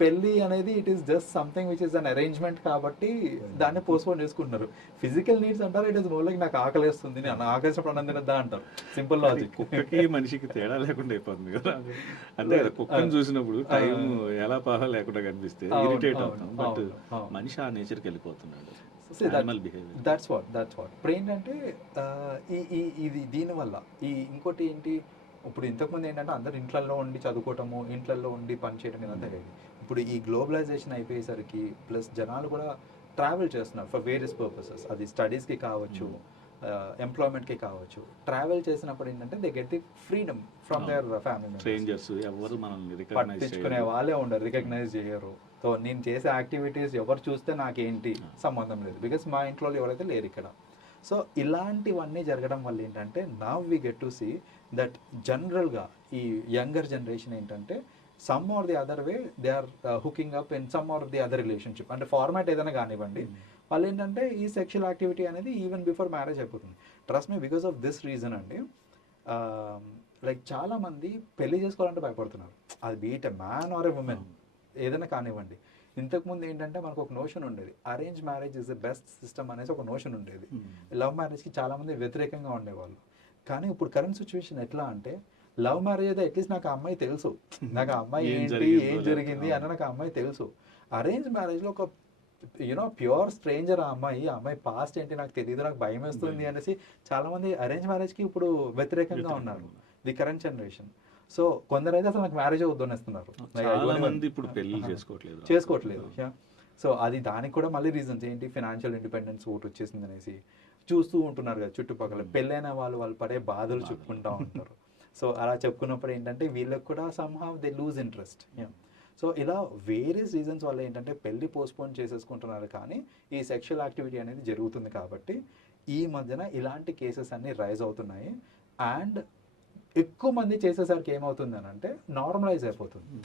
పెళ్లి అనేది it is just something which is an arrangement కాబట్టి దాన్ని పోస్ట్పోన్ చేసుకుంటున్నారు. ఫిజికల్ నీడ్స్ అంటారు, ఇట్ ఇస్ మోర్ లైక్ నాకు ఆకలిస్తుంది, నేను ఆకలిసినప్పుడు అన్నం తినద్దా అంటారు. Simple logic. కుక్కకి మనిషికి తేడా లేకుండా అయిపోతుంది కదా. అంతే కదా, కుక్కని చూసినప్పుడు టైం ఎలా పాలా లేకుండా కనిపిస్తే ఇరిటేట్ అవుతాం, బట్ మనిషి ఆ నేచర్కి వెళ్ళిపోతున్నాడు. దట్స్ వాట్ ఇప్పుడు ఏంటంటే ఇది దీనివల్ల ఇంకోటి ఏంటి, ఇప్పుడు ఇంతకుముందు ఏంటంటే అందరు ఇంట్లలో ఉండి చదువుకోవటము, ఇంట్లలో ఉండి పని చేయడం ఇదంతా లేదు. ఇప్పుడు ఈ గ్లోబలైజేషన్ అయిపోయేసరికి ప్లస్ జనాలు కూడా ట్రావెల్ చేస్తున్నారు ఫర్ వేరియస్ పర్పసెస్. అది స్టడీస్కి కావచ్చు, ఎంప్లాయ్మెంట్కి కావచ్చు. ట్రావెల్ చేసినప్పుడు ఏంటంటే they get the freedom from their family. Strangers ఎవరు మనల్ని పట్టించుకునే వాళ్ళే ఉండరు, రికగ్నైజ్ చేయరు. సో నేను చేసే యాక్టివిటీస్ ఎవరు చూస్తే నాకేంటి సంబంధం లేదు, బికాస్ మా ఇంట్లో ఎవరైతే లేరు ఇక్కడ. సో ఇలాంటివన్నీ జరగడం వల్ల ఏంటంటే now we get to see that జనరల్గా ఈ యంగర్ జనరేషన్ ఏంటంటే some or the other way they are hooking up in some or the other relationship. అంటే ఫార్మాట్ ఏదైనా కానివ్వండి, వాళ్ళు ఏంటంటే ఈ సెక్షువల్ యాక్టివిటీ అనేది ఈవెన్ బిఫోర్ మ్యారేజ్ అయిపోతుంది. Trust me, because of this reason అండి. లైక్ చాలామంది పెళ్లి చేసుకోవాలంటే భయపడుతున్నారు, అది be it a man or a woman ఏదైనా కానివ్వండి. ఇంతకుముందు ఏంటంటే మనకు ఒక నోషన్ ఉండేది, arrange marriage is the best system అనేసి ఒక నోషన్ ఉండేది. లవ్ మ్యారేజ్కి చాలామంది వ్యతిరేకంగా ఉండేవాళ్ళు. కానీ ఇప్పుడు కరెంట్ సిచ్యువేషన్ ఎట్లా అంటే లవ్ మ్యారేజ్ అయితే అట్లీస్ట్ నాకు ఆ అమ్మాయి తెలుసు, నాకు ఆ అమ్మాయి ఏంటి ఏం జరిగింది అని నాకు ఆ అమ్మాయి తెలుసు. అరేంజ్ మ్యారేజ్లో ఒక ప్యూర్ స్ట్రేంజర్ ఆ అమ్మాయి పాస్ట్ ఏంటి నాకు తెలియదు, నాకు భయం వేస్తుంది అనేసి చాలామంది అరేంజ్ మ్యారేజ్కి ఇప్పుడు వ్యతిరేకంగా ఉన్నారు, ది కరెంట్ జనరేషన్. సో కొందరైతే అసలు నాకు మ్యారేజ్ వద్దనేస్తున్నారు, ఇప్పుడు పెళ్లి చేసుకోవట్లేదు. సో అది దానికి కూడా మళ్ళీ రీజన్స్ ఏంటి, ఫినాన్షియల్ ఇండిపెండెన్స్ ఓటు వచ్చేసింది అనేసి చూస్తూ ఉంటున్నారు కదా చుట్టుపక్కల. పెళ్ళైన వాళ్ళు పడే బాధలు చెప్పుకుంటూ ఉంటారు. సో అలా చెప్పుకున్నప్పుడు ఏంటంటే వీళ్ళకి కూడా somehow they lose interest. So ఇలా వేరియస్ రీజన్స్ వల్ల ఏంటంటే పెళ్లి పోస్ట్పోన్ చేసేసుకుంటున్నారు, కానీ ఈ సెక్షువల్ యాక్టివిటీ అనేది జరుగుతుంది. కాబట్టి ఈ మధ్యన ఇలాంటి కేసెస్ అన్నీ రైజ్ అవుతున్నాయి. అండ్ ఎక్కువ మంది చేసేసరికి ఏమవుతుంది అని అంటే నార్మలైజ్ అయిపోతుంది.